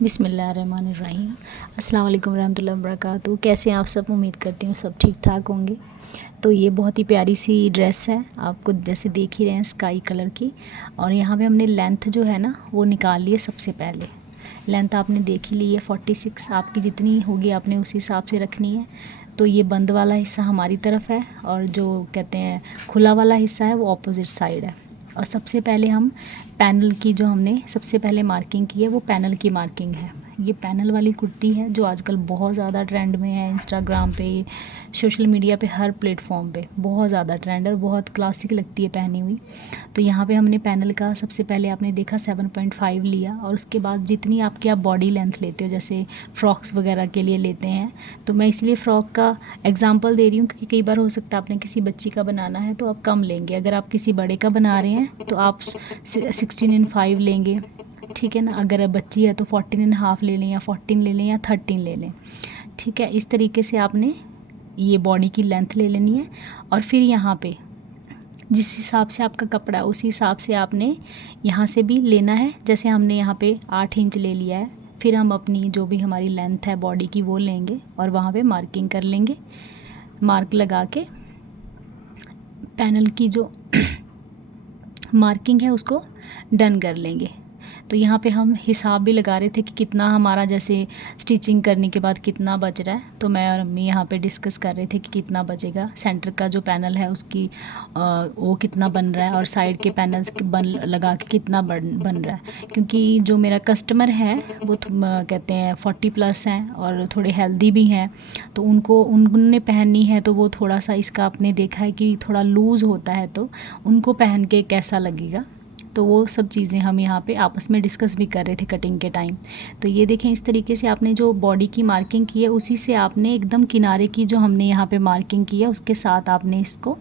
बिस्मिल्लाहिर्रहमानिर्रहीम। अस्सलाम वालेकुम रहमतुल्लाहि व बरकातहू। कैसे हैं आप सब? उम्मीद करती हूँ सब ठीक ठाक होंगे। तो ये बहुत ही प्यारी सी ड्रेस है, आपको जैसे देख ही रहे हैं स्काई कलर की। और यहाँ पे हमने लेंथ जो है ना वो निकाल ली है। सबसे पहले लेंथ आपने देख ही ली है 46, आपकी जितनी होगी आपने उसी हिसाब से रखनी है। तो ये बंद वाला हिस्सा हमारी तरफ है और जो कहते हैं खुला वाला हिस्सा है वो ऑपोजिट साइड है। और सबसे पहले हम पैनल की जो हमने सबसे पहले मार्किंग की है वो पैनल की मार्किंग है। ये पैनल वाली कुर्ती है जो आजकल बहुत ज़्यादा ट्रेंड में है। इंस्टाग्राम पे, सोशल मीडिया पे, हर प्लेटफॉर्म पे बहुत ज़्यादा ट्रेंड है और बहुत क्लासिक लगती है पहनी हुई। तो यहाँ पे हमने पैनल का सबसे पहले आपने देखा 7.5 लिया और उसके बाद जितनी आपकी आप बॉडी लेंथ लेते हो, जैसे फ्रॉक्स वगैरह के लिए लेते हैं, तो मैं इसलिए फ़्रॉक का एग्जांपल दे रही हूँ क्योंकि कई बार हो सकता है आपने किसी बच्ची का बनाना है तो आप कम लेंगे। अगर आप किसी बड़े का बना रहे हैं तो आप 16.5 लेंगे, ठीक है ना। अगर बच्ची है तो 14.5 ले लें या 14 ले लें या 13 ले लें, ठीक है। इस तरीके से आपने ये बॉडी की लेंथ ले लेनी है। और फिर यहाँ पे जिस हिसाब से आपका कपड़ा है उसी हिसाब से आपने यहाँ से भी लेना है। जैसे हमने यहाँ पे 8 इंच ले लिया है, फिर हम अपनी जो भी हमारी लेंथ है बॉडी की वो लेंगे और वहाँ पे मार्किंग कर लेंगे। मार्क लगा के पैनल की जो मार्किंग है उसको डन कर लेंगे। तो यहाँ पे हम हिसाब भी लगा रहे थे कि कितना हमारा जैसे स्टिचिंग करने के बाद कितना बच रहा है। तो मैं और अम्मी यहाँ पे डिस्कस कर रहे थे कि कितना बचेगा। सेंटर का जो पैनल है उसकी वो कितना बन रहा है और साइड के पैनल्स बन लगा के कितना बन रहा है। क्योंकि जो मेरा कस्टमर है वो कहते हैं 40+ हैं और थोड़े हेल्दी भी हैं, तो उनने पहननी है तो वो थोड़ा सा इसका आपने देखा है कि थोड़ा लूज़ होता है तो उनको पहन के कैसा लगेगा। तो वो सब चीज़ें हम यहाँ पे आपस में डिस्कस भी कर रहे थे कटिंग के टाइम। तो ये देखें इस तरीके से आपने जो बॉडी की मार्किंग की है उसी से आपने एकदम किनारे की जो हमने यहाँ पे मार्किंग की है उसके साथ आपने इसको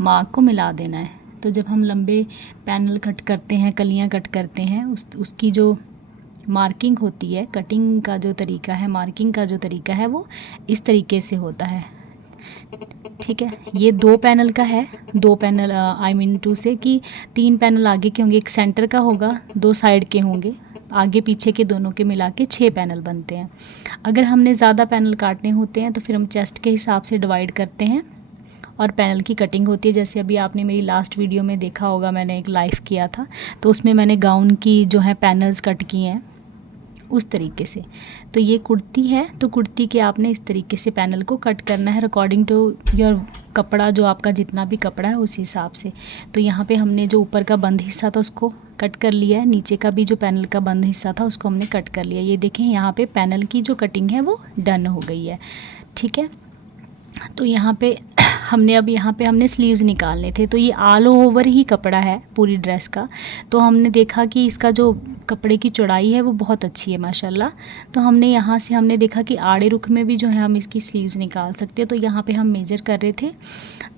मार्क को मिला देना है। तो जब हम लंबे पैनल कट करते हैं, कलियाँ कट करते हैं, उसकी जो मार्किंग होती है, कटिंग का जो तरीका है, मार्किंग का जो तरीका है वो इस तरीके से होता है, ठीक है। ये 2 पैनल का है, 2 पैनल आई मीन टू से कि 3 पैनल आगे के होंगे, एक सेंटर का होगा, 2 साइड के होंगे, आगे पीछे के दोनों के मिला के 6 पैनल बनते हैं। अगर हमने ज़्यादा पैनल काटने होते हैं तो फिर हम चेस्ट के हिसाब से डिवाइड करते हैं और पैनल की कटिंग होती है। जैसे अभी आपने मेरी लास्ट वीडियो में देखा होगा, मैंने एक लाइव किया था तो उसमें मैंने गाउन की जो है पैनल्स कट किए हैं उस तरीके से। तो ये कुर्ती है तो कुर्ती के आपने इस तरीके से पैनल को कट करना है अकॉर्डिंग टू योर कपड़ा, जो आपका जितना भी कपड़ा है उस हिसाब से। तो यहाँ पे हमने जो ऊपर का बंद हिस्सा था उसको कट कर लिया है, नीचे का भी जो पैनल का बंद हिस्सा था उसको हमने कट कर लिया। ये देखें यहाँ पे पैनल की जो कटिंग है वो डन हो गई है, ठीक है। तो यहाँ पे हमने स्लीव्स निकालने थे। तो ये ऑल ओवर ही कपड़ा है पूरी ड्रेस का। तो हमने देखा कि इसका जो कपड़े की चौड़ाई है वो बहुत अच्छी है माशाल्लाह। तो हमने यहाँ से हमने देखा कि आड़े रुख में भी जो है हम इसकी स्लीव्स निकाल सकते हैं। तो यहाँ पे हम मेजर कर रहे थे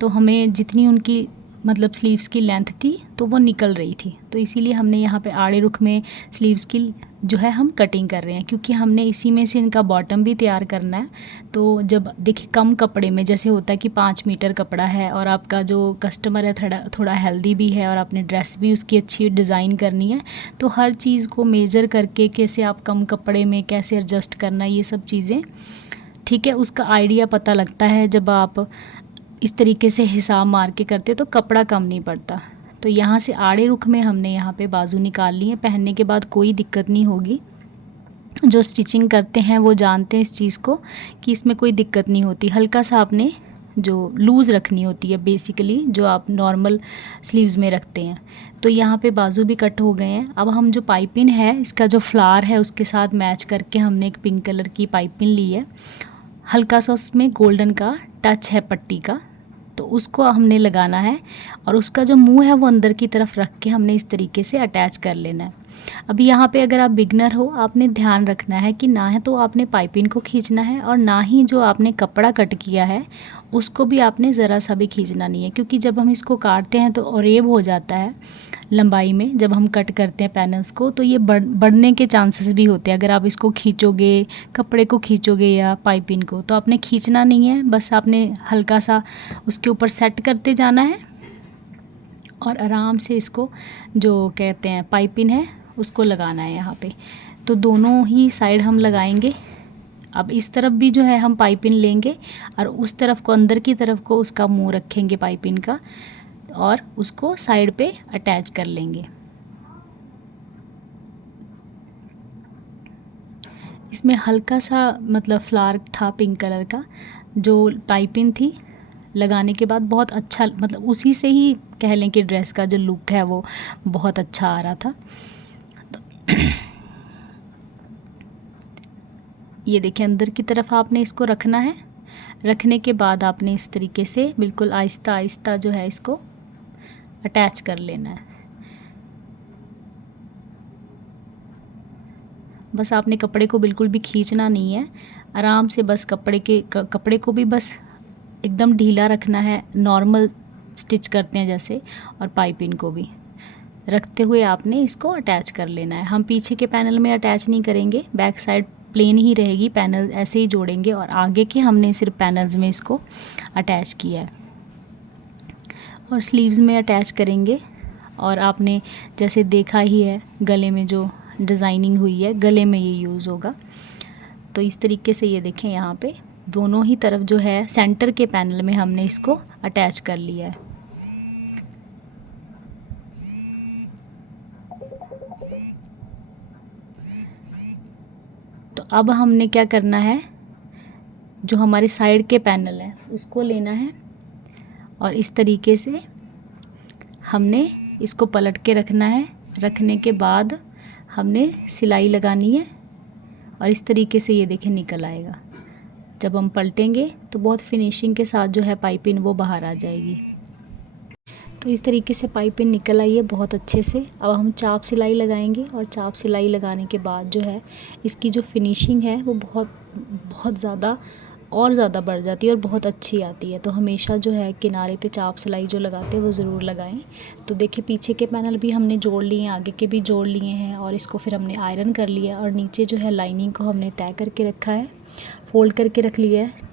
तो हमें जितनी उनकी मतलब स्लीव्स की लेंथ थी तो वो निकल रही थी, तो इसीलिए हमने यहाँ पे आड़े रुख में स्लीव्स की जो है हम कटिंग कर रहे हैं, क्योंकि हमने इसी में से इनका बॉटम भी तैयार करना है। तो जब देखिए कम कपड़े में जैसे होता है कि 5 मीटर कपड़ा है और आपका जो कस्टमर है थोड़ा हेल्दी भी है और आपने ड्रेस भी उसकी अच्छी डिज़ाइन करनी है, तो हर चीज़ को मेज़र करके कैसे आप कम कपड़े में कैसे एडजस्ट करना है, ये सब चीज़ें, ठीक है, उसका आइडिया पता लगता है जब आप इस तरीके से हिसाब मार के करते तो कपड़ा कम नहीं पड़ता। तो यहाँ से आड़े रुख में हमने यहाँ पे बाजू निकाल ली है। पहनने के बाद कोई दिक्कत नहीं होगी, जो स्टिचिंग करते हैं वो जानते हैं इस चीज़ को कि इसमें कोई दिक्कत नहीं होती। हल्का सा आपने जो लूज़ रखनी होती है बेसिकली, जो आप नॉर्मल स्लीव्स में रखते हैं। तो यहाँ पे बाजू भी कट हो गए हैं। अब हम जो पाइपिंग है इसका जो फ्लावर है उसके साथ मैच करके हमने एक पिंक कलर की पाइपिंग ली है। हल्का सा उसमें गोल्डन का टच है पट्टी का, तो उसको हमने लगाना है और उसका जो मुंह है वो अंदर की तरफ रख के हमने इस तरीके से अटैच कर लेना है। अभी यहाँ पे अगर आप बिगनर हो, आपने ध्यान रखना है कि ना है तो आपने पाइपिंग को खींचना है और ना ही जो आपने कपड़ा कट किया है उसको भी आपने ज़रा सा भी खींचना नहीं है, क्योंकि जब हम इसको काटते हैं तो ओरेब हो जाता है लंबाई में। जब हम कट करते हैं पैनल्स को तो ये बढ़ने के चांसेस भी होते हैं। अगर आप इसको खींचोगे, कपड़े को खींचोगे या पाइपिंग को, तो आपने खींचना नहीं है, बस आपने हल्का सा उसके ऊपर सेट करते जाना है और आराम से इसको जो कहते हैं पाइपिंग है उसको लगाना है यहाँ पे। तो दोनों ही साइड हम लगाएंगे। अब इस तरफ भी जो है हम पाइपिंग लेंगे और उस तरफ को, अंदर की तरफ को उसका मुंह रखेंगे पाइपिंग का, और उसको साइड पे अटैच कर लेंगे। इसमें हल्का सा मतलब फ्लावर था पिंक कलर का, जो पाइपिंग थी लगाने के बाद बहुत अच्छा, मतलब उसी से ही कह लें कि ड्रेस का जो लुक है वो बहुत अच्छा आ रहा था। तो ये देखिए अंदर की तरफ आपने इसको रखना है। रखने के बाद आपने इस तरीके से बिल्कुल आहिस्ता आहिस्ता जो है इसको अटैच कर लेना है। बस आपने कपड़े को बिल्कुल भी खींचना नहीं है, आराम से बस कपड़े को भी बस एकदम ढीला रखना है, नॉर्मल स्टिच करते हैं जैसे, और पाइपिंग को भी रखते हुए आपने इसको अटैच कर लेना है। हम पीछे के पैनल में अटैच नहीं करेंगे, बैक साइड प्लेन ही रहेगी, पैनल ऐसे ही जोड़ेंगे, और आगे के हमने सिर्फ पैनल्स में इसको अटैच किया है और स्लीव्स में अटैच करेंगे। और आपने जैसे देखा ही है गले में जो डिज़ाइनिंग हुई है, गले में ये यूज़ होगा। तो इस तरीके से ये देखें यहाँ पे दोनों ही तरफ जो है सेंटर के पैनल में हमने इसको अटैच कर लिया है। तो अब हमने क्या करना है, जो हमारे साइड के पैनल है उसको लेना है और इस तरीके से हमने इसको पलट के रखना है। रखने के बाद हमने सिलाई लगानी है और इस तरीके से ये देखें निकल आएगा। जब हम पलटेंगे तो बहुत फिनिशिंग के साथ जो है पाइपिंग वो बाहर आ जाएगी। तो इस तरीके से पाइपिंग निकल आई है बहुत अच्छे से। अब हम चाप सिलाई लगाएंगे और चाप सिलाई लगाने के बाद जो है इसकी जो फिनिशिंग है वो बहुत ज़्यादा और ज़्यादा बढ़ जाती है और बहुत अच्छी आती है। तो हमेशा जो है किनारे पे चाप सिलाई जो लगाते हैं वो ज़रूर लगाएं। तो देखिए पीछे के पैनल भी हमने जोड़ लिए हैं, आगे के भी जोड़ लिए हैं और इसको फिर हमने आयरन कर लिया और नीचे जो है लाइनिंग को हमने तय करके रखा है, फ़ोल्ड करके रख लिया है।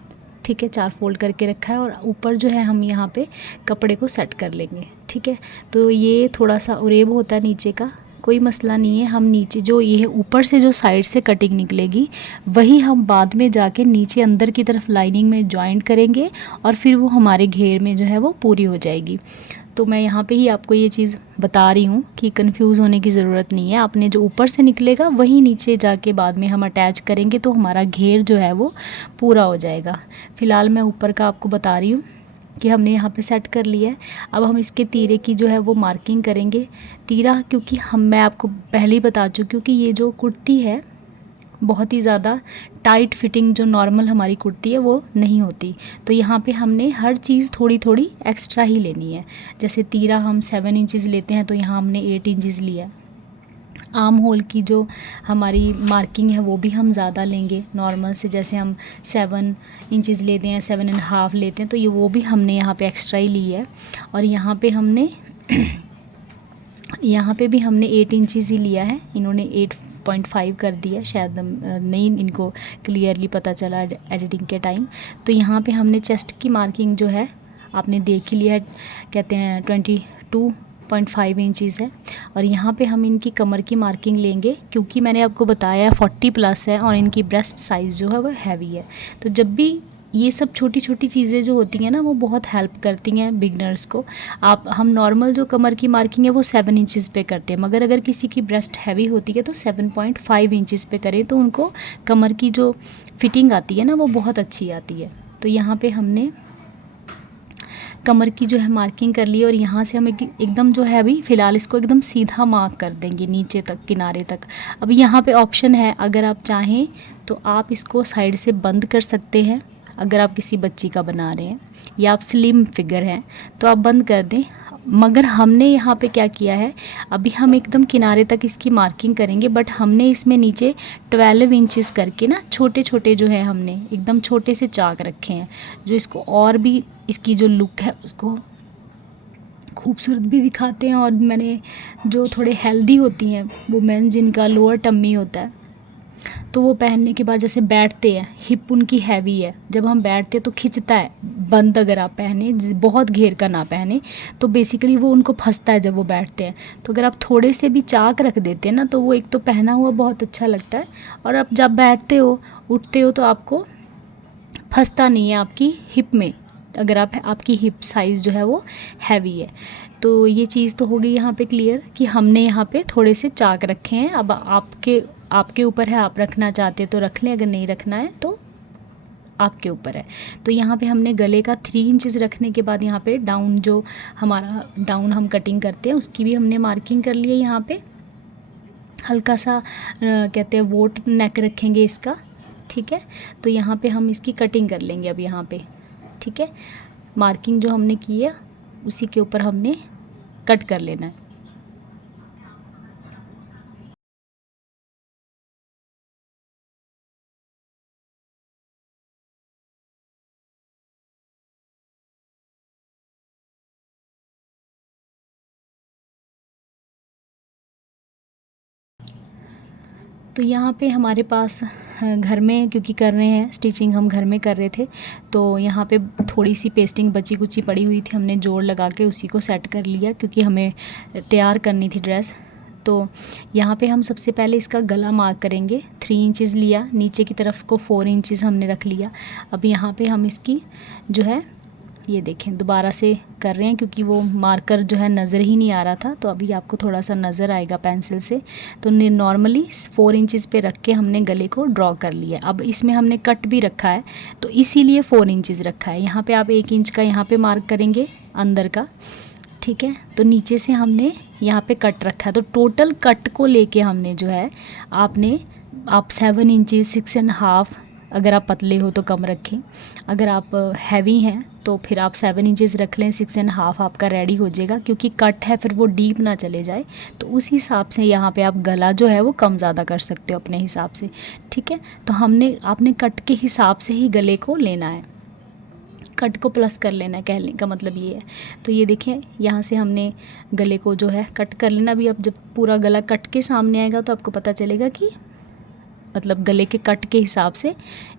ठीक है, 4 फोल्ड करके रखा है और ऊपर जो है हम यहाँ पे कपड़े को सेट कर लेंगे। ठीक है, तो ये थोड़ा सा उरेब होता है नीचे का, कोई मसला नहीं है। हम नीचे जो ये ऊपर से जो साइड से कटिंग निकलेगी वही हम बाद में जाके नीचे अंदर की तरफ लाइनिंग में जॉइंट करेंगे और फिर वो हमारे घेर में जो है वो पूरी हो जाएगी। तो मैं यहाँ पे ही आपको ये चीज़ बता रही हूँ कि कंफ्यूज होने की ज़रूरत नहीं है। आपने जो ऊपर से निकलेगा वही नीचे जाके बाद में हम अटैच करेंगे तो हमारा घेर जो है वो पूरा हो जाएगा। फ़िलहाल मैं ऊपर का आपको बता रही हूँ कि हमने यहाँ पे सेट कर लिया है। अब हम इसके तीरे की जो है वो मार्किंग करेंगे। तीरा क्योंकि मैं आपको पहले ही बता चुकी हूँ कि ये जो कुर्ती है बहुत ही ज़्यादा टाइट फिटिंग जो नॉर्मल हमारी कुर्ती है वो नहीं होती। तो यहाँ पे हमने हर चीज़ थोड़ी थोड़ी एक्स्ट्रा ही लेनी है। जैसे तीरा हम 7 इंचज़ लेते हैं तो यहाँ हमने 8 इंचज़ लिया। आर्म होल की जो हमारी मार्किंग है वो भी हम ज़्यादा लेंगे नॉर्मल से, जैसे हम 7 इंचज़ लेते हैं, 7.5 लेते हैं, तो ये वो भी हमने यहाँ पे एक्स्ट्रा ही ली है। और यहाँ पे हमने यहाँ पे भी हमने 8 इंचज़ ही लिया है, इन्होंने 8.5 कर दिया, शायद नहीं इनको क्लियरली पता चला एडिटिंग के टाइम। तो यहाँ पे हमने चेस्ट की मार्किंग जो है आपने देख ही लिया, कहते हैं 22.5 इंचज़ है। और यहाँ पे हम इनकी कमर की मार्किंग लेंगे क्योंकि मैंने आपको बताया 40+ है और इनकी ब्रेस्ट साइज़ जो है वो हैवी है। तो जब भी ये सब छोटी छोटी चीज़ें जो होती हैं ना वो बहुत हेल्प करती हैं बिगनर्स को। हम नॉर्मल जो कमर की मार्किंग है वो 7 इंचज़ पे करते हैं, मगर अगर किसी की ब्रेस्ट हैवी होती है तो 7.5 इंचज़ पे करें तो उनको कमर की जो फिटिंग आती है ना वो बहुत अच्छी आती है। तो यहाँ पे हमने कमर की जो है मार्किंग कर ली और यहाँ से हम एकदम जो है अभी फ़िलहाल इसको एकदम सीधा मार्क कर देंगे नीचे तक, किनारे तक। अब यहाँ पे ऑप्शन है, अगर आप चाहें तो आप इसको साइड से बंद कर सकते हैं। अगर आप किसी बच्ची का बना रहे हैं या आप स्लिम फिगर हैं तो आप बंद कर दें, मगर हमने यहाँ पे क्या किया है, अभी हम एकदम किनारे तक इसकी मार्किंग करेंगे, बट हमने इसमें नीचे 12 इंचज़ करके ना छोटे छोटे जो है हमने एकदम छोटे से चाक रखे हैं, जो इसको और भी इसकी जो लुक है उसको खूबसूरत भी दिखाते हैं। और मैंने जो थोड़े हेल्दी होती हैं वुमेन जिनका लोअर टम्मी होता है तो वो पहनने के बाद जैसे बैठते हैं, हिप उनकी हैवी है, जब हम बैठते हैं तो खिंचता है बंद, अगर आप पहने बहुत घेर का ना पहने तो बेसिकली वो उनको फंसता है जब वो बैठते हैं। तो अगर आप थोड़े से भी चाक रख देते हैं ना तो वो एक तो पहना हुआ बहुत अच्छा लगता है, और आप जब बैठते हो उठते हो तो आपको फंसता नहीं है आपकी हिप में, अगर आपकी हिप साइज़ जो है वो हैवी है। तो ये चीज़ तो हो गई यहाँ पे क्लियर कि हमने यहाँ पे थोड़े से चाक रखे हैं। अब आपके ऊपर है, आप रखना चाहते तो रख लें, अगर नहीं रखना है तो आपके ऊपर है। तो यहाँ पे हमने गले का 3 इंचेस रखने के बाद यहाँ पे डाउन, जो हमारा डाउन हम कटिंग करते हैं उसकी भी हमने मार्किंग कर ली है। यहाँ पे हल्का सा कहते हैं वोट नेक रखेंगे इसका, ठीक है। तो यहाँ पे हम इसकी कटिंग कर लेंगे अब यहाँ पे, ठीक है। मार्किंग जो हमने की है उसी के ऊपर हमने कट कर लेना है। तो यहाँ पे हमारे पास घर में क्योंकि कर रहे हैं स्टिचिंग, हम घर में कर रहे थे, तो यहाँ पे थोड़ी सी पेस्टिंग बची कुची पड़ी हुई थी, हमने जोड़ लगा के उसी को सेट कर लिया क्योंकि हमें तैयार करनी थी ड्रेस। तो यहाँ पे हम सबसे पहले इसका गला मार्क करेंगे। 3 इंचेस लिया, नीचे की तरफ को 4 इंचेस हमने रख लिया। अब यहाँ पे हम इसकी जो है ये देखें दोबारा से कर रहे हैं क्योंकि वो मार्कर जो है नज़र ही नहीं आ रहा था, तो अभी आपको थोड़ा सा नज़र आएगा पेंसिल से। तो नॉर्मली 4 इंचेस पे रख के हमने गले को ड्रॉ कर लिया। अब इसमें हमने कट भी रखा है तो इसीलिए 4 इंचेस रखा है। यहाँ पे आप 1 इंच का यहाँ पे मार्क करेंगे अंदर का, ठीक है। तो नीचे से हमने यहाँ पे कट रखा है, तो टोटल कट को लेके हमने जो है आप 7 इंचेस 6.5, अगर आप पतले हो तो कम रखें, अगर आप हैवी हैं तो फिर आप 7 इंचेस रख लें, 6.5 आपका रेडी हो जाएगा। क्योंकि कट है फिर वो डीप ना चले जाए, तो उस हिसाब से यहाँ पे आप गला जो है वो कम ज़्यादा कर सकते हो अपने हिसाब से, ठीक है। तो आपने कट के हिसाब से ही गले को लेना है, कट को प्लस कर लेना है, कहने का मतलब ये है। तो ये देखें यहाँ से हमने गले को जो है कट कर लेना। भी अब जब पूरा गला कट के सामने आएगा तो आपको पता चलेगा कि मतलब गले के कट के हिसाब से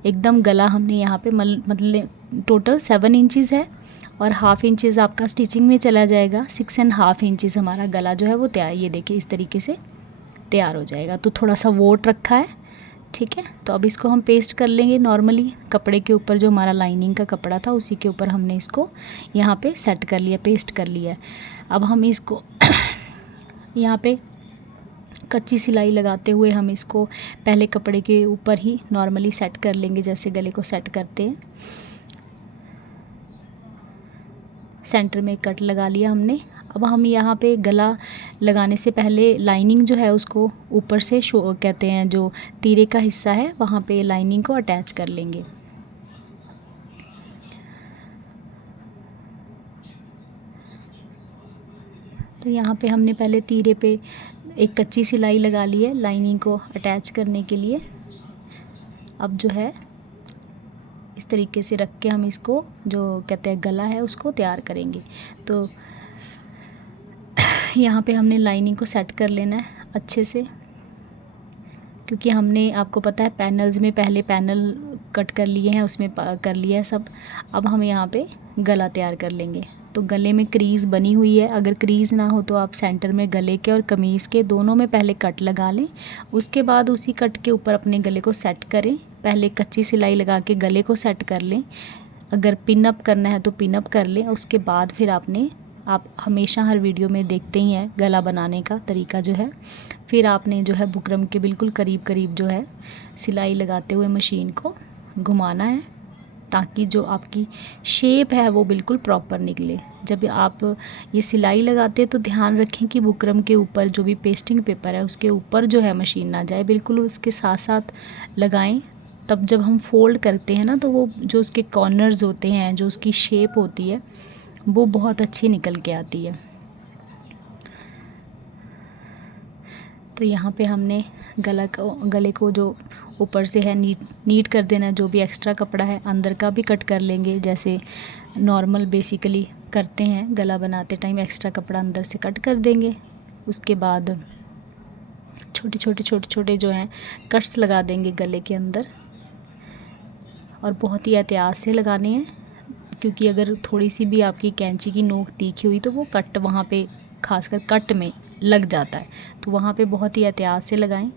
एकदम गला हमने यहाँ पे मतलब टोटल 7 इंचेस है और 1/2 इंचेस आपका स्टिचिंग में चला जाएगा। 6.5 इंचेस हमारा गला जो है वो तैयार, ये देखिए इस तरीके से तैयार हो जाएगा। तो थोड़ा सा वोट रखा है, ठीक है। तो अब इसको हम पेस्ट कर लेंगे नॉर्मली कपड़े के ऊपर, जो हमारा लाइनिंग का कपड़ा था उसी के ऊपर हमने इसको यहाँ पे सेट कर लिया, पेस्ट कर लिया। अब हम इसको यहाँ पे कच्ची सिलाई लगाते हुए हम इसको पहले कपड़े के ऊपर ही नॉर्मली सेट कर लेंगे, जैसे गले को सेट करते हैं। सेंटर में कट लगा लिया हमने। अब हम यहाँ पे गला लगाने से पहले लाइनिंग जो है उसको ऊपर से कहते हैं जो तीरे का हिस्सा है वहाँ पे लाइनिंग को अटैच कर लेंगे। तो यहाँ पे हमने पहले तीरे पे एक कच्ची सिलाई लगा ली है लाइनिंग को अटैच करने के लिए। अब जो है इस तरीके से रख के हम इसको जो कहते हैं गला है उसको तैयार करेंगे। तो यहाँ पे हमने लाइनिंग को सेट कर लेना है अच्छे से, क्योंकि हमने आपको पता है पैनल्स में पहले पैनल कट कर लिए हैं, उसमें कर लिया है सब। अब हम यहाँ पे गला तैयार कर लेंगे। तो गले में क्रीज़ बनी हुई है, अगर क्रीज़ ना हो तो आप सेंटर में गले के और कमीज़ के दोनों में पहले कट लगा लें, उसके बाद उसी कट के ऊपर अपने गले को सेट करें। पहले कच्ची सिलाई लगा के गले को सेट कर लें, अगर पिन अप करना है तो पिन अप कर लें। उसके बाद फिर आप हमेशा हर वीडियो में देखते ही हैं गला बनाने का तरीका जो है, फिर आपने जो है बुकरम के बिल्कुल करीब करीब जो है सिलाई लगाते हुए मशीन को घुमाना है, ताकि जो आपकी शेप है वो बिल्कुल प्रॉपर निकले। जब आप ये सिलाई लगाते हैं तो ध्यान रखें कि बुकरम के ऊपर जो भी पेस्टिंग पेपर है उसके ऊपर जो है मशीन ना जाए, बिल्कुल उसके साथ साथ लगाएं। तब जब हम फोल्ड करते हैं ना तो वो जो उसके कॉर्नर्स होते हैं, जो उसकी शेप होती है वो बहुत अच्छी निकल के आती है। तो यहाँ पे हमने गले को जो ऊपर से है नीट कर देना, जो भी एक्स्ट्रा कपड़ा है अंदर का भी कट कर लेंगे, जैसे नॉर्मल बेसिकली करते हैं गला बनाते टाइम एक्स्ट्रा कपड़ा अंदर से कट कर देंगे। उसके बाद छोटे छोटे जो हैं कट्स लगा देंगे गले के अंदर, और बहुत ही एहतियात से लगाने हैं, क्योंकि अगर थोड़ी सी भी आपकी कैंची की नोक तीखी हुई तो वो कट वहाँ पे खासकर कट में लग जाता है, तो वहाँ पे बहुत ही एहतियात से लगाएं।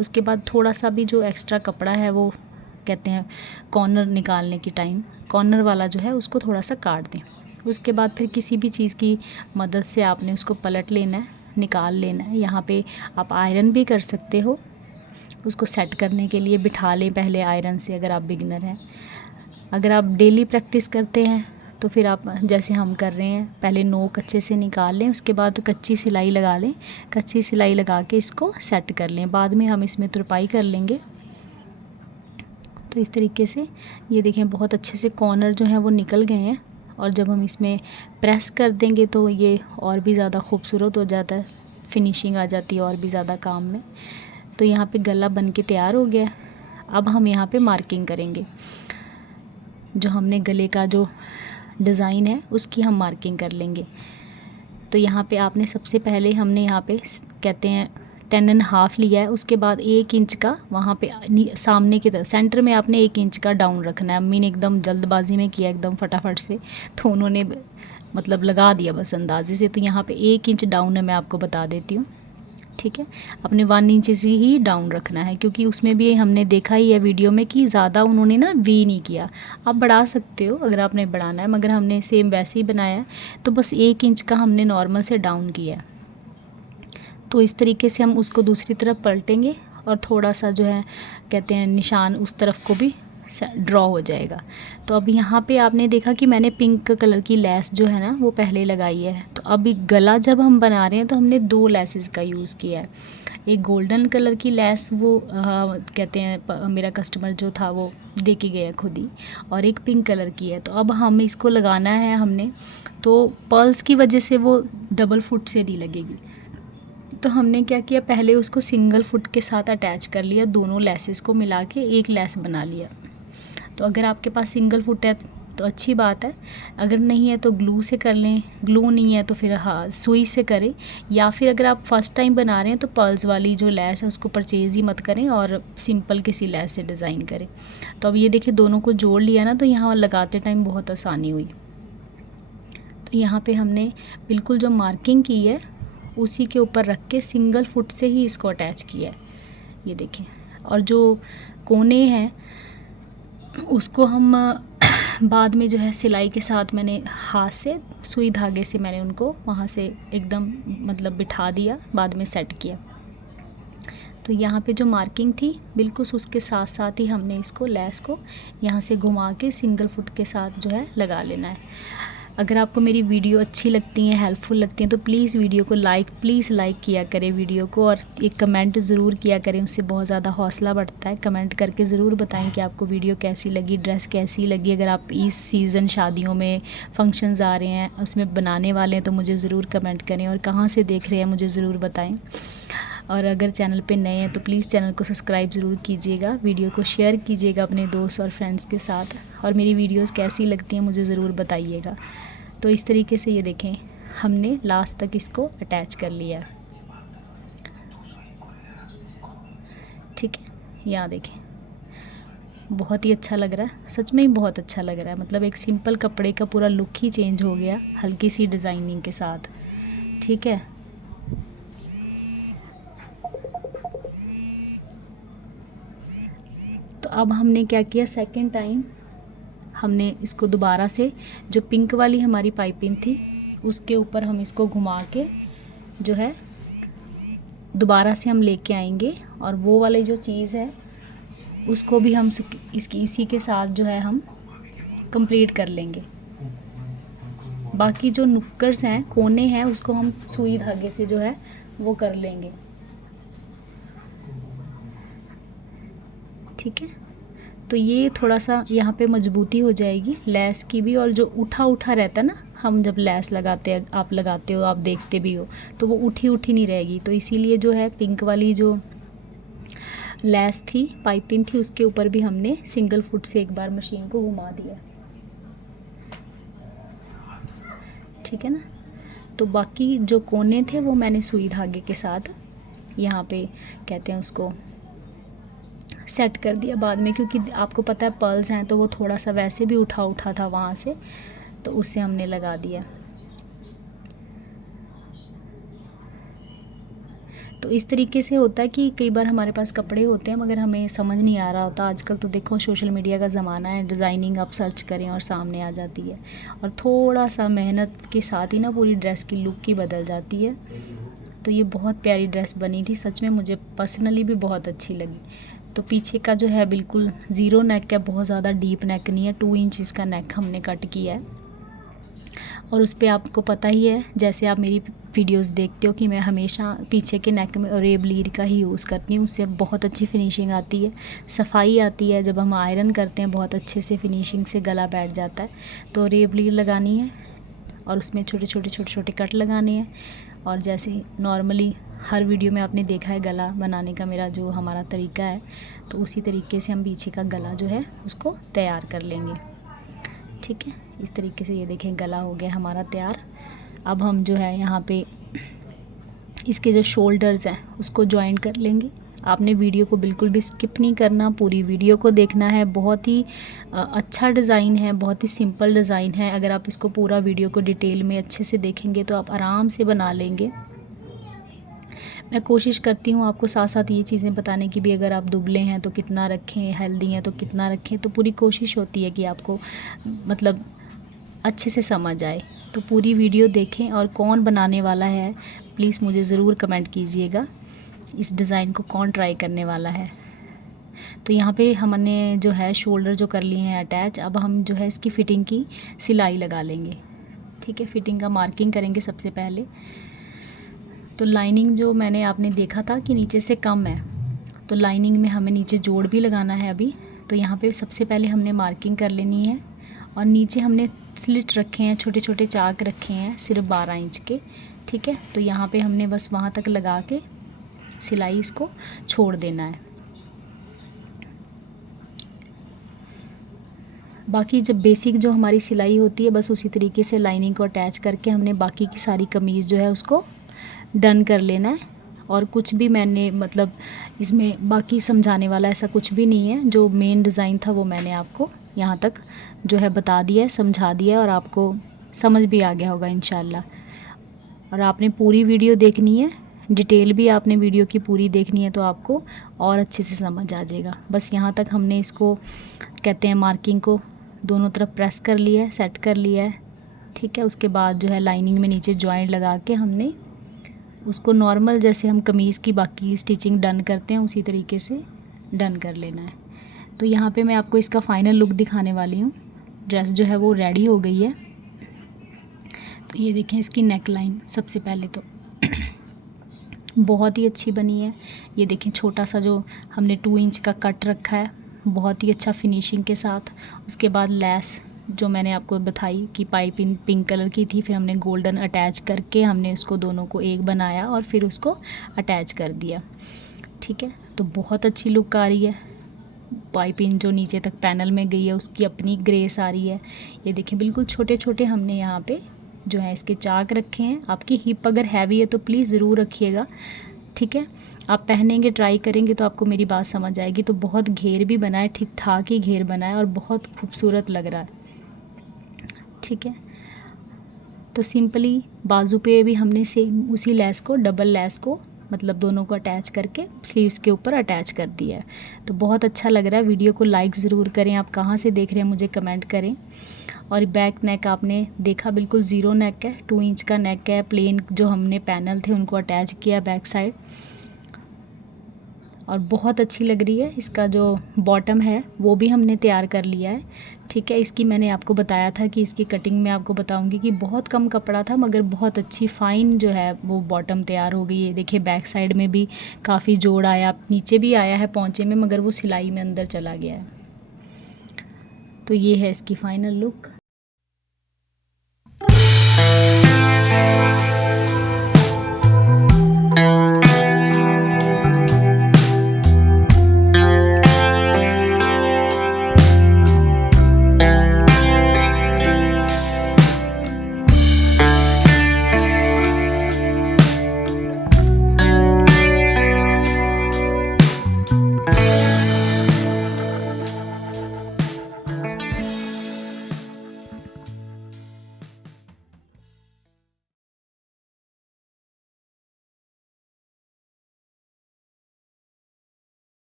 उसके बाद थोड़ा सा भी जो एक्स्ट्रा कपड़ा है वो कहते हैं कॉर्नर निकालने की टाइम, कॉर्नर वाला जो है उसको थोड़ा सा काट दें। उसके बाद फिर किसी भी चीज़ की मदद से आपने उसको पलट लेना है, निकाल लेना है। यहाँ पे आप आयरन भी कर सकते हो, उसको सेट करने के लिए बिठा लें पहले आयरन से अगर आप बिगिनर हैं। अगर आप डेली प्रैक्टिस करते हैं तो फिर आप जैसे हम कर रहे हैं, पहले नोक अच्छे से निकाल लें, उसके बाद कच्ची सिलाई लगा लें, कच्ची सिलाई लगा के इसको सेट कर लें। बाद में हम इसमें तुरपाई कर लेंगे। तो इस तरीके से ये देखें बहुत अच्छे से कॉर्नर जो हैं वो निकल गए हैं, और जब हम इसमें प्रेस कर देंगे तो ये और भी ज़्यादा खूबसूरत हो जाता है, फिनिशिंग आ जाती है और भी ज़्यादा काम में। तो यहाँ पे गला बन के तैयार हो गया। अब हम यहाँ पे मार्किंग करेंगे, जो हमने गले का जो डिज़ाइन है उसकी हम मार्किंग कर लेंगे। तो यहाँ पे आपने सबसे पहले हमने यहाँ पे कहते हैं 10.5 लिया है, उसके बाद 1 इंच का वहाँ पे सामने की तरफ सेंटर में आपने 1 इंच का डाउन रखना है। अम्मी ने एकदम जल्दबाजी में किया, एकदम फटाफट से, तो उन्होंने मतलब लगा दिया बस अंदाजे से। तो यहाँ पे 1 इंच डाउन है, मैं आपको बता देती हूँ, ठीक है। अपने 1 इंच से ही डाउन रखना है, क्योंकि उसमें भी हमने देखा ही है वीडियो में कि ज़्यादा उन्होंने ना वी नहीं किया। आप बढ़ा सकते हो अगर आपने बढ़ाना है, मगर हमने सेम वैसे ही बनाया है, तो बस 1 इंच का हमने नॉर्मल से डाउन किया है। तो इस तरीके से हम उसको दूसरी तरफ पलटेंगे और थोड़ा सा जो है कहते हैं निशान उस तरफ को भी ड्रॉ हो जाएगा। तो अब यहाँ पे आपने देखा कि मैंने पिंक कलर की लेस जो है ना वो पहले लगाई है। तो अब गला जब हम बना रहे हैं तो हमने 2 लेसेस का यूज़ किया है। एक गोल्डन कलर की लेस वो कहते हैं मेरा कस्टमर जो था वो दे के गया खुद ही, और एक पिंक कलर की है। तो अब हम इसको लगाना है हमने, तो पर्ल्स की वजह से वो डबल फुट से नहीं लगेगी। तो हमने क्या किया, पहले उसको सिंगल फुट के साथ अटैच कर लिया, दोनों लेसेस को मिला के एक लेस बना लिया। तो अगर आपके पास सिंगल फुट है तो अच्छी बात है, अगर नहीं है तो ग्लू से कर लें, ग्लू नहीं है तो फिर हाँ सुई से करें, या फिर अगर आप फर्स्ट टाइम बना रहे हैं तो पर्ल्स वाली जो लेस है उसको परचेज़ ही मत करें और सिंपल किसी लेस से डिज़ाइन करें। तो अब ये देखिए दोनों को जोड़ लिया ना, तो यहाँ लगाते टाइम बहुत आसानी हुई। तो यहाँ पे हमने बिल्कुल जो मार्किंग की है उसी के ऊपर रख के सिंगल फुट से ही इसको अटैच किया है, ये देखें। और जो कोने हैं उसको हम बाद में जो है सिलाई के साथ मैंने हाथ से सुई धागे से मैंने उनको वहाँ से एकदम मतलब बिठा दिया, बाद में सेट किया। तो यहाँ पे जो मार्किंग थी बिल्कुल उसके साथ साथ ही हमने इसको लेस को यहाँ से घुमा के सिंगल फुट के साथ जो है लगा लेना है। अगर आपको मेरी वीडियो अच्छी लगती हैं, हेल्पफुल लगती हैं, तो प्लीज़ वीडियो को प्लीज़ लाइक किया करें वीडियो को, और एक कमेंट ज़रूर किया करें, उससे बहुत ज़्यादा हौसला बढ़ता है। कमेंट करके ज़रूर बताएं कि आपको वीडियो कैसी लगी, ड्रेस कैसी लगी। अगर आप इस सीज़न शादियों में फंक्शंस आ रहे हैं उसमें बनाने वाले हैं तो मुझे ज़रूर कमेंट करें, और कहाँ से देख रहे हैं मुझे ज़रूर बताएँ। और अगर चैनल पे नए हैं तो प्लीज़ चैनल को सब्सक्राइब ज़रूर कीजिएगा, वीडियो को शेयर कीजिएगा अपने दोस्त और फ्रेंड्स के साथ, और मेरी वीडियोस कैसी लगती हैं मुझे ज़रूर बताइएगा। तो इस तरीके से ये देखें हमने लास्ट तक इसको अटैच कर लिया, ठीक है। यहाँ देखें बहुत ही अच्छा लग रहा है, सच में ही बहुत अच्छा लग रहा है। मतलब एक सिंपल कपड़े का पूरा लुक ही चेंज हो गया हल्की सी डिज़ाइनिंग के साथ, ठीक है। तो अब हमने क्या किया, सेकंड टाइम हमने इसको दोबारा से जो पिंक वाली हमारी पाइपिंग थी उसके ऊपर हम इसको घुमा के जो है दोबारा से हम लेके आएंगे, और वो वाली जो चीज़ है उसको भी हम इसी के साथ जो है हम कंप्लीट कर लेंगे। बाकी जो नुक्कर्स हैं, कोने हैं, उसको हम सुई धागे से जो है वो कर लेंगे, ठीक है। तो ये थोड़ा सा यहाँ पे मजबूती हो जाएगी लेस की भी, और जो उठा उठा रहता है ना, हम जब लेस लगाते हैं, आप लगाते हो, आप देखते भी हो, तो वो उठी उठी नहीं रहेगी। तो इसीलिए जो है पिंक वाली जो लेस थी, पाइपिंग थी, उसके ऊपर भी हमने सिंगल फुट से एक बार मशीन को घुमा दिया, ठीक है ना। तो बाकी जो कोने थे वो मैंने सुई धागे के साथ यहाँ पे कहते हैं उसको सेट कर दिया बाद में, क्योंकि आपको पता है पर्ल्स हैं तो वो थोड़ा सा वैसे भी उठा था वहाँ से, तो उससे हमने लगा दिया। तो इस तरीके से होता है कि कई बार हमारे पास कपड़े होते हैं मगर हमें समझ नहीं आ रहा होता। आजकल तो देखो सोशल मीडिया का ज़माना है, डिज़ाइनिंग आप सर्च करें और सामने आ जाती है, और थोड़ा सा मेहनत के साथ ही ना पूरी ड्रेस की लुक ही बदल जाती है। तो ये बहुत प्यारी ड्रेस बनी थी, सच में मुझे पर्सनली भी बहुत अच्छी लगी। तो पीछे का जो है बिल्कुल ज़ीरो नेक है, बहुत ज़्यादा डीप नेक नहीं है, 2 इंचज़ का नेक हमने कट किया है। और उस पर आपको पता ही है, जैसे आप मेरी वीडियोस देखते हो, कि मैं हमेशा पीछे के नेक में रेब लीड का ही यूज़ करती हूँ। उससे बहुत अच्छी फिनिशिंग आती है, सफाई आती है। जब हम आयरन करते हैं बहुत अच्छे से फिनिशिंग से गला बैठ जाता है। तो रेब लीड लगानी है और उसमें छोटे छोटे कट लगाने हैं। और जैसे नॉर्मली हर वीडियो में आपने देखा है गला बनाने का मेरा जो हमारा तरीका है, तो उसी तरीके से हम पीछे का गला जो है उसको तैयार कर लेंगे। ठीक है, इस तरीके से ये देखें गला हो गया हमारा तैयार। अब हम जो है यहाँ पे इसके जो शोल्डर्स हैं उसको जॉइन कर लेंगे। आपने वीडियो को बिल्कुल भी स्किप नहीं करना, पूरी वीडियो को देखना है। बहुत ही अच्छा डिज़ाइन है, बहुत ही सिंपल डिज़ाइन है। अगर आप इसको पूरा वीडियो को डिटेल में अच्छे से देखेंगे तो आप आराम से बना लेंगे। मैं कोशिश करती हूँ आपको साथ साथ ये चीज़ें बताने की भी, अगर आप दुबले हैं तो कितना रखें, हेल्दी हैं तो कितना रखें। तो पूरी कोशिश होती है कि आपको मतलब अच्छे से समझ आए। तो पूरी वीडियो देखें, और कौन बनाने वाला है प्लीज़ मुझे ज़रूर कमेंट कीजिएगा, इस डिज़ाइन को कौन ट्राई करने वाला है। तो यहाँ पे हमने जो है शोल्डर जो कर लिए हैं अटैच। अब हम जो है इसकी फ़िटिंग की सिलाई लगा लेंगे। ठीक है, फ़िटिंग का मार्किंग करेंगे सबसे पहले। तो लाइनिंग जो मैंने आपने देखा था कि नीचे से कम है, तो लाइनिंग में हमें नीचे जोड़ भी लगाना है अभी। तो यहाँ पे सबसे पहले हमने मार्किंग कर लेनी है, और नीचे हमने स्लिट रखे हैं, छोटे छोटे चाक रखे हैं सिर्फ 12 इंच के। ठीक है, तो यहाँ पे हमने बस वहाँ तक लगा के सिलाई इसको छोड़ देना है। बाकी जब बेसिक जो हमारी सिलाई होती है बस उसी तरीके से लाइनिंग को अटैच करके हमने बाकी की सारी कमीज़ जो है उसको डन कर लेना है। और कुछ भी मैंने मतलब इसमें बाकी समझाने वाला ऐसा कुछ भी नहीं है। जो मेन डिज़ाइन था वो मैंने आपको यहाँ तक जो है बता दिया है, समझा दिया है, और आपको समझ भी आ गया होगा इंशाल्लाह। और आपने पूरी वीडियो देखनी है, डिटेल भी आपने वीडियो की पूरी देखनी है, तो आपको और अच्छे से समझ आ जाएगा। बस यहाँ तक हमने इसको कहते हैं मार्किंग को दोनों तरफ प्रेस कर लिया है, सेट कर लिया है। ठीक है, उसके बाद जो है लाइनिंग में नीचे जॉइंट लगा के हमने उसको नॉर्मल जैसे हम कमीज़ की बाकी स्टिचिंग डन करते हैं उसी तरीके से डन कर लेना है। तो यहाँ पे मैं आपको इसका फ़ाइनल लुक दिखाने वाली हूँ। ड्रेस जो है वो रेडी हो गई है। तो ये देखें इसकी नेक लाइन सबसे पहले तो बहुत ही अच्छी बनी है। ये देखें छोटा सा जो हमने 2 इंच का कट रखा है, बहुत ही अच्छा फिनिशिंग के साथ। उसके बाद लेस जो मैंने आपको बताई कि पाइपिंग पिंक कलर की थी, फिर हमने गोल्डन अटैच करके हमने उसको दोनों को एक बनाया और फिर उसको अटैच कर दिया। ठीक है, तो बहुत अच्छी लुक आ रही है। पाइपिंग जो नीचे तक पैनल में गई है उसकी अपनी ग्रेस आ रही है। ये देखिए बिल्कुल छोटे छोटे हमने यहाँ पे जो है इसके चाक रखे हैं। आपकी हिप अगर हैवी है तो प्लीज़ ज़रूर रखिएगा। ठीक है, आप पहनेंगे ट्राई करेंगे तो आपको मेरी बात समझ आएगी। तो बहुत घेर भी बना है, ठीक ठाक ही घेर बना है और बहुत खूबसूरत लग रहा है। ठीक है, तो सिंपली बाजू पे भी हमने सेम उसी लेस को, डबल लेस को मतलब दोनों को अटैच करके स्लीव्स के ऊपर अटैच कर दिया है। तो बहुत अच्छा लग रहा है। वीडियो को लाइक ज़रूर करें। आप कहाँ से देख रहे हैं मुझे कमेंट करें। और बैक नेक आपने देखा बिल्कुल ज़ीरो नेक है, 2 इंच का नेक है। प्लेन जो हमने पैनल थे उनको अटैच किया बैक साइड, और बहुत अच्छी लग रही है। इसका जो बॉटम है वो भी हमने तैयार कर लिया है। ठीक है, इसकी मैंने आपको बताया था कि इसकी कटिंग में आपको बताऊंगी कि बहुत कम कपड़ा था मगर बहुत अच्छी फ़ाइन जो है वो बॉटम तैयार हो गई है। देखिए बैक साइड में भी काफ़ी जोड़ आया, नीचे भी आया है पौंचे में, मगर वो सिलाई में अंदर चला गया है। तो ये है इसकी फ़ाइनल लुक।